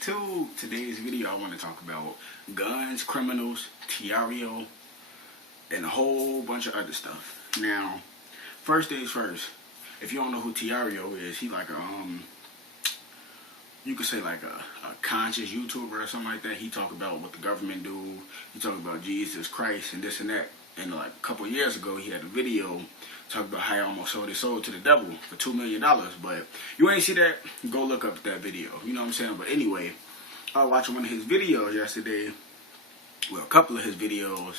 to today's video. I want to talk about guns, criminals, Tireo, and a whole bunch of other stuff. Now, first things first, if you don't know who Tireo is, he like a you could say like a conscious YouTuber or something like that. He talk about what the government do. He talk about Jesus Christ and this and that. And like a couple of years ago, he had a video talking about how he almost sold his soul to the devil for $2 million. But you ain't see that, go look up that video. You know what I'm saying? But anyway, I was watching one of his videos yesterday. Well, a couple of his videos.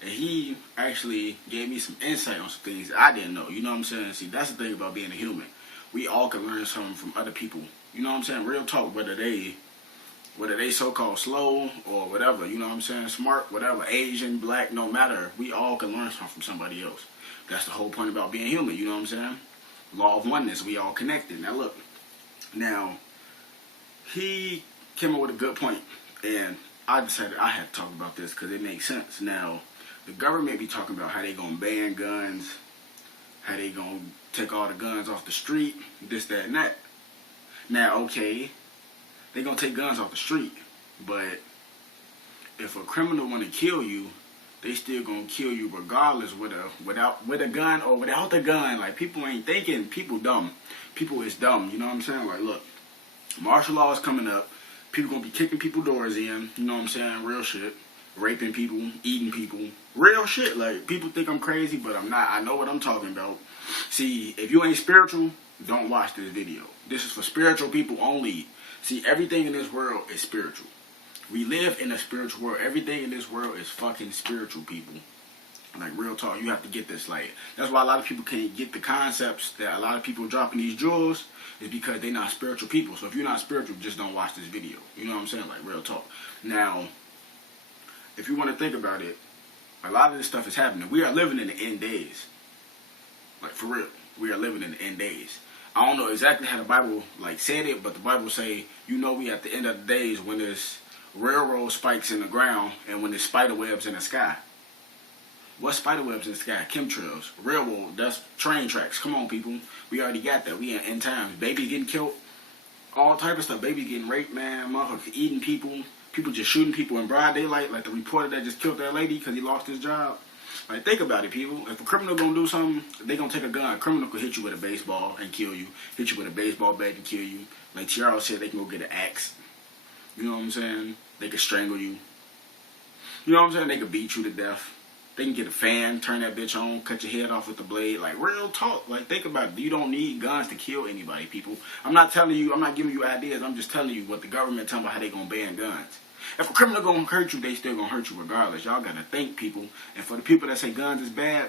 And he actually gave me some insight on some things I didn't know. You know what I'm saying? See, that's the thing about being a human. We all can learn something from other people. You know what I'm saying? Real talk, whether they so-called slow or whatever, you know what I'm saying? Smart, whatever, Asian, black, no matter. We all can learn something from somebody else. That's the whole point about being human, you know what I'm saying? Law of oneness, we all connected. Now look, now, he came up with a good point, and I decided I had to talk about this because it makes sense. Now, the government be talking about how they gonna ban guns, how they gonna take all the guns off the street, this, that, and that. Now, okay, they gonna take guns off the street, but if a criminal wanna kill you, they still gonna kill you regardless with a gun or without the gun. Like, people ain't thinking. People dumb. People is dumb. You know what I'm saying? Like, look, martial law is coming up. People gonna be kicking people doors in. You know what I'm saying? Real shit. Raping people, eating people. Real shit. Like, people think I'm crazy, but I'm not. I know what I'm talking about. See, if you ain't spiritual, don't watch this video. This is for spiritual people only. See, everything in this world is spiritual. We live in a spiritual world. Everything in this world is fucking spiritual, people. Like, real talk, you have to get this. Like, that's why a lot of people can't get the concepts that a lot of people dropping these jewels, is because they're not spiritual people. So if you're not spiritual, just don't watch this video. You know what I'm saying? Like, real talk. Now, if you want to think about it, a lot of this stuff is happening. We are living in the end days. Like, for real. We are living in the end days. I don't know exactly how the Bible, like, said it, but the Bible say, you know, we at the end of the days when there's railroad spikes in the ground and when there's spider webs in the sky. What spider webs in the sky? Chemtrails. Railroad, that's train tracks. Come on, people. We already got that. We in end times. Babies getting killed. All type of stuff. Babies getting raped, man. Motherfuckers eating people. People just shooting people in broad daylight. Like the reporter that just killed that lady because he lost his job. Like, think about it, people. If a criminal gonna do something, they gonna take a gun. A criminal could hit you with a baseball and kill you. Hit you with a baseball bat and kill you. Like Tireo said, they can go get an axe. You know what I'm saying? They could strangle you. You know what I'm saying? They could beat you to death. They can get a fan, turn that bitch on, cut your head off with the blade. Like, real talk. Like, think about it. You don't need guns to kill anybody, people. I'm not telling you, I'm not giving you ideas. I'm just telling you what the government telling about how they gonna ban guns. If a criminal gonna hurt you, they still gonna hurt you regardless. Y'all gotta think, people. And for the people that say guns is bad,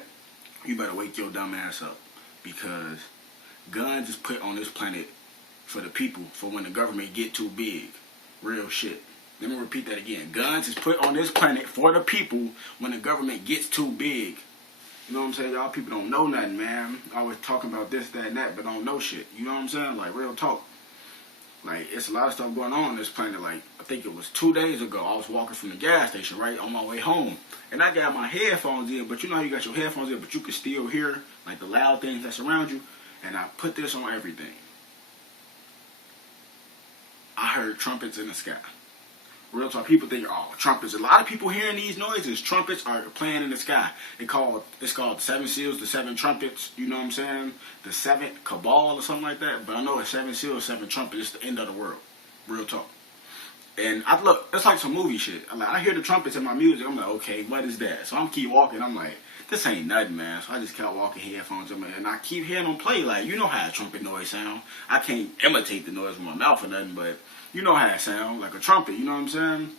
you better wake your dumb ass up. Because guns is put on this planet for the people, for when the government get too big. Real shit. Let me repeat that again. Guns is put on this planet for the people when the government gets too big. You know what I'm saying? Y'all people don't know nothing, man. Always talking about this, that, and that, but don't know shit. You know what I'm saying? Like, real talk. Like, it's a lot of stuff going on this planet. Like, I think it was 2 days ago, I was walking from the gas station, right, on my way home. And I got my headphones in, but you know how you got your headphones in, but you can still hear, like, the loud things that's around you. And I put this on everything. I heard trumpets in the sky. Real talk, people think, oh, trumpets. A lot of people hearing these noises. Trumpets are playing in the sky. It's called the 7 seals, the 7 trumpets. You know what I'm saying? The 7th cabal or something like that. But I know it's 7 seals, 7 trumpets. It's the end of the world. Real talk. And I look, it's like some movie shit. I hear the trumpets in my music. I'm like, okay, what is that? So I'm keep walking. I'm like, this ain't nothing, man. So I just kept walking, headphones in, and I keep hearing them play. Like, you know how a trumpet noise sound. I can't imitate the noise with my mouth or nothing, but you know how it sound, like a trumpet, you know what I'm saying?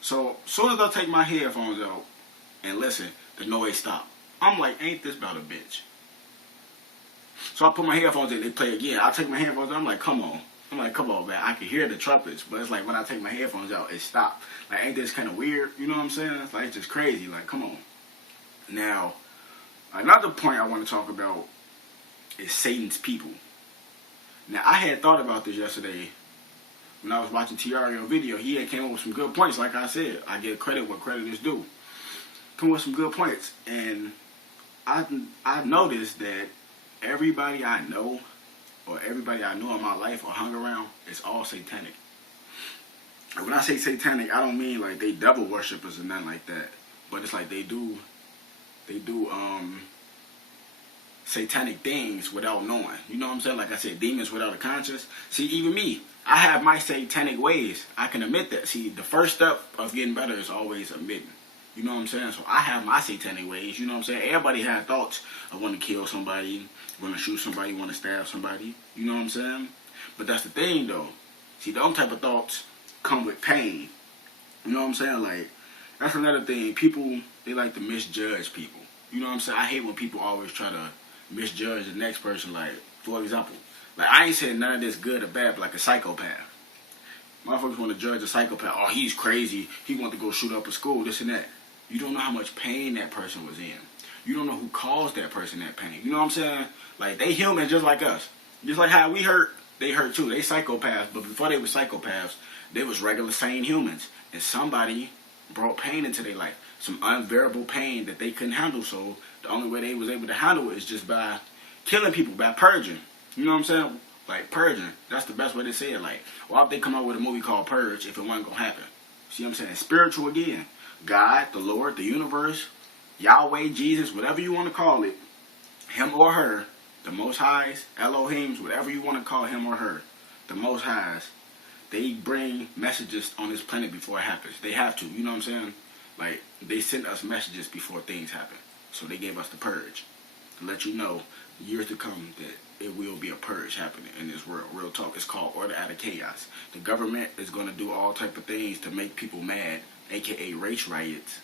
So, as soon as I take my headphones out and listen, the noise stop. I'm like, ain't this about a bitch? So I put my headphones in, they play again. I take my headphones out, I'm like, come on. I'm like, come on, man. I can hear the trumpets, but it's like when I take my headphones out, it stopped. Like, ain't this kind of weird? You know what I'm saying? It's like, it's just crazy. Like, come on. Now, another point I want to talk about is Satan's people. Now, I had thought about this yesterday. When I was watching Tireo video, he had came up with some good points. Like I said, I give credit where credit is due. Come up with some good points. And I noticed that everybody I know, or everybody I knew in my life or hung around, is all satanic. When I say satanic, I don't mean like they devil worshippers or nothing like that. But it's like they do satanic things without knowing. You know what I'm saying? Like I said, demons without a conscience. See, even me, I have my satanic ways. I can admit that. See, the first step of getting better is always admitting. You know what I'm saying? So I have my satanic ways. You know what I'm saying? Everybody has thoughts of want to kill somebody, want to shoot somebody, want to stab somebody. You know what I'm saying? But that's the thing, though. See, those type of thoughts come with pain. You know what I'm saying? Like, that's another thing. People, they like to misjudge people. You know what I'm saying? I hate when people always try to misjudge the next person. Like, for example, like I ain't saying none of this good or bad, but like a psychopath. Motherfuckers want to judge a psychopath. Oh, he's crazy. He want to go shoot up a school, this and that. You don't know how much pain that person was in. You don't know who caused that person that pain. You know what I'm saying? Like, they human just like us. Just like how we hurt, they hurt too. They psychopaths, but before they were psychopaths, they was regular sane humans. And somebody brought pain into their life. Some unbearable pain that they couldn't handle. So the only way they was able to handle it is just by killing people, by purging. You know what I'm saying? Like, purging. That's the best way to say it. Like, why would they come out with a movie called Purge if it wasn't going to happen? See what I'm saying? Spiritual again. God, the Lord, the universe, Yahweh, Jesus, whatever you want to call it, him or her, the Most Highs, Elohims, whatever you want to call him or her, the Most Highs, they bring messages on this planet before it happens. They have to, you know what I'm saying? Like, they send us messages before things happen. So they gave us the purge to let you know, years to come, that it will be a purge happening in this world. Real talk. It's called order out of chaos. The government is going to do all type of things to make people mad, aka race riots,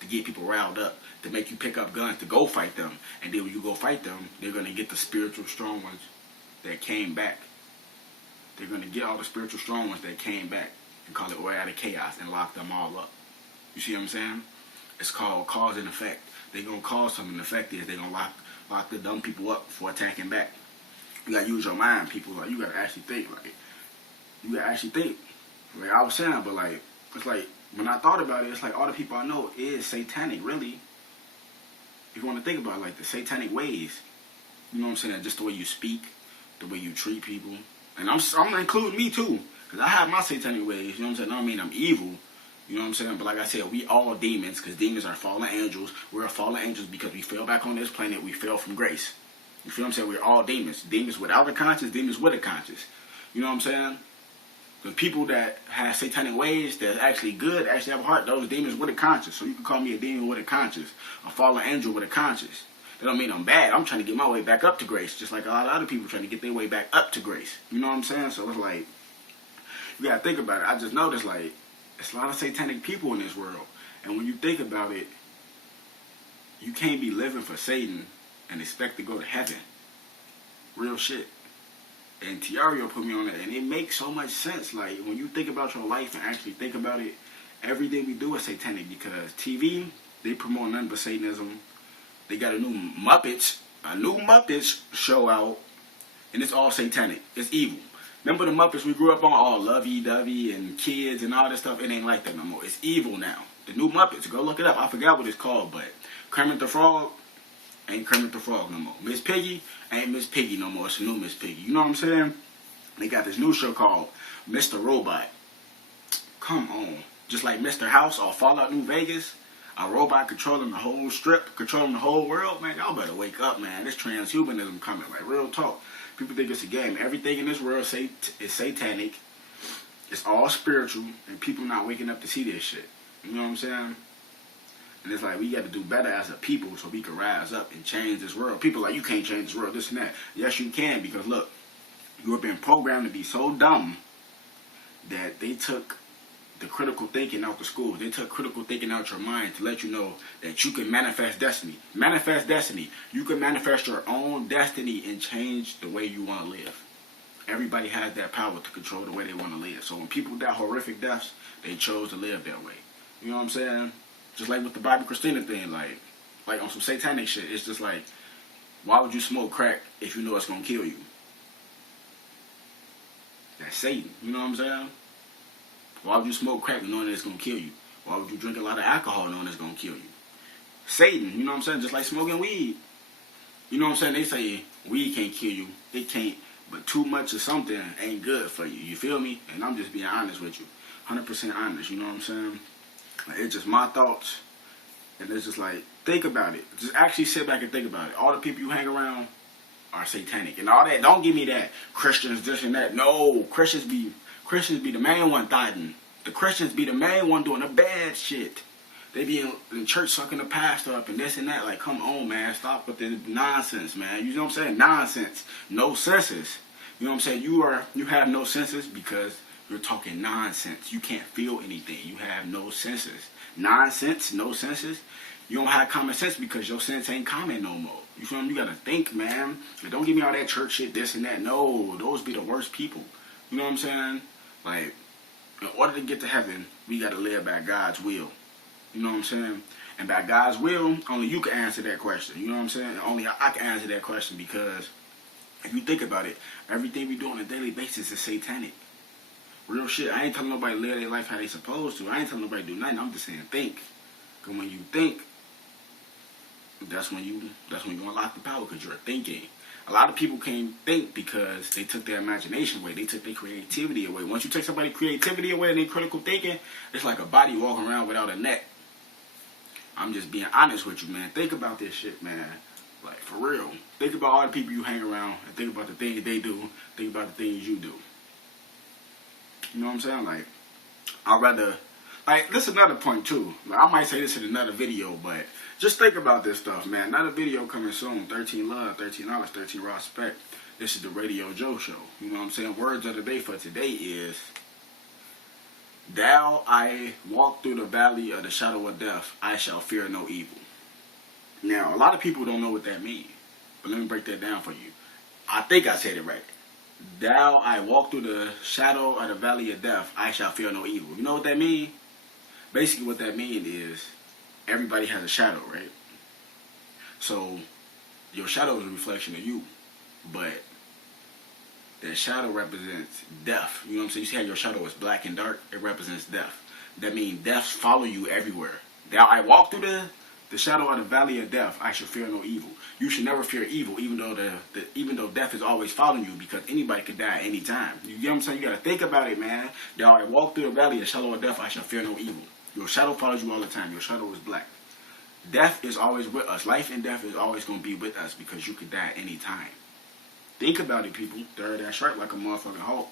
to get people riled up, to make you pick up guns to go fight them. And then when you go fight them, they're going to get the spiritual strong ones that came back. They're going to get all the spiritual strong ones that came back and call it order out of chaos and lock them all up. You see what I'm saying? It's called cause and effect. They're going to cause something. The effect is they're going to lock the dumb people up for attacking back. You got to use your mind, people. Like, you got to actually think. Like, you got to actually think. Like I was saying, but like, it's like, when I thought about it, it's like all the people I know is satanic, really. If you want to think about it, like the satanic ways. You know what I'm saying? Just the way you speak, the way you treat people. And I'm including me too. Because I have my satanic ways. You know what I'm saying? I don't mean I'm evil. You know what I'm saying? But like I said, we all demons, because demons are fallen angels. We're fallen angels because we fell back on this planet. We fell from grace. You feel what I'm saying? We're all demons. Demons without a conscience, demons with a conscience. You know what I'm saying? The people that have satanic ways, that's actually good, actually have a heart, those demons with a conscience. So you can call me a demon with a conscience, a fallen angel with a conscience. That don't mean I'm bad. I'm trying to get my way back up to grace, just like a lot of other people trying to get their way back up to grace. You know what I'm saying? So it's like, you gotta think about it. I just noticed, like, there's a lot of satanic people in this world. And when you think about it, you can't be living for Satan and expect to go to heaven. Real shit. And Tireo put me on it, and it makes so much sense. Like, when you think about your life and actually think about it, everything we do is satanic, because TV, they promote nothing but Satanism. They got a new Muppets show out, and it's all satanic. It's evil. Remember the Muppets we grew up on, all lovey-dovey and kids and all that stuff? It ain't like that no more. It's evil now. The new Muppets, go look it up. I forgot what it's called, but Kermit the Frog ain't Kermit the Frog no more. Miss Piggy ain't Miss Piggy no more. It's a new Miss Piggy. You know what I'm saying? They got this new show called Mr. Robot. Come on. Just like Mr. House or Fallout New Vegas, a robot controlling the whole strip, controlling the whole world. Man, y'all better wake up, man. This transhumanism coming. Like, real talk. People think it's a game. Everything in this world is satanic. It's all spiritual, and people not waking up to see this shit. You know what I'm saying? And it's like, we got to do better as a people so we can rise up and change this world. People like, you can't change this world, this and that. Yes, you can, because look, you have been programmed to be so dumb that they took the critical thinking out the schools. They took critical thinking out your mind to let you know that you can manifest destiny. Manifest destiny. You can manifest your own destiny and change the way you want to live. Everybody has that power to control the way they want to live. So when people die horrific deaths, they chose to live that way. You know what I'm saying? Just like with the Bobby Christina thing, like on some satanic shit. It's just like, why would you smoke crack if you know it's going to kill you? That's Satan. You know what I'm saying? Why would you smoke crack knowing that it's going to kill you? Why would you drink a lot of alcohol knowing it's going to kill you? Satan, you know what I'm saying? Just like smoking weed. You know what I'm saying? They say weed can't kill you. It can't. But too much of something ain't good for you. You feel me? And I'm just being honest with you. 100% honest, you know what I'm saying? Like, it's just my thoughts, and it's just like, think about it. Just actually sit back and think about it. All the people you hang around are satanic and all that. Don't give me that Christians this and that. No, Christians be the main one thotting. The Christians be the main one doing the bad shit. They be in church sucking the pastor up and this and that. Like, come on, man. Stop with the nonsense, man. You know what I'm saying? Nonsense. No senses. You know what I'm saying? You have no senses because you're talking nonsense. You can't feel anything. You have no senses. Nonsense, no senses. You don't have common sense because your sense ain't common no more. You feel me? You gotta think, man. Like, don't give me all that church shit, this and that. No, those be the worst people. You know what I'm saying? Like, in order to get to heaven, we gotta live by God's will. You know what I'm saying? And by God's will, only you can answer that question. You know what I'm saying? Only I can answer that question because if you think about it, everything we do on a daily basis is satanic. Real shit. I ain't telling nobody to live their life how they supposed to. I ain't telling nobody to do nothing. I'm just saying think. Because when you think, that's when you unlock the power because you're thinking. A lot of people can't think because they took their imagination away. They took their creativity away. Once you take somebody's creativity away and their critical thinking, it's like a body walking around without a neck. I'm just being honest with you, man. Think about this shit, man. Like, for real. Think about all the people you hang around and think about the things they do. Think about the things you do. You know what I'm saying? Like, I'd rather... Like, this is another point, too. Like, I might say this in another video, but just think about this stuff, man. Another video coming soon. 13 Love, 13 Knowledge, 13 Raw Respect. This is the Radioo Joe Show. You know what I'm saying? Words of the day for today is... Thou I walk through the valley of the shadow of death, I shall fear no evil. Now, a lot of people don't know what that means. But let me break that down for you. I think I said it right. Thou I walk through the shadow of the valley of death, I shall fear no evil. You know what that means? Basically what that means is everybody has a shadow, right? So your shadow is a reflection of you. But that shadow represents death. You know what I'm saying? You see how your shadow is black and dark? It represents death. That means death follow you everywhere. Thou I walk through the shadow of the valley of death, I shall fear no evil. You should never fear evil, even though death is always following you, because anybody could die at any time. You get what I'm saying? You gotta think about it, man. Thou I walk through the valley of the shadow of death, I shall fear no evil. Your shadow follows you all the time. Your shadow is black. Death is always with us. Life and death is always gonna be with us because you could die at any time. Think about it, people. Third that sharp like a motherfucking Hulk.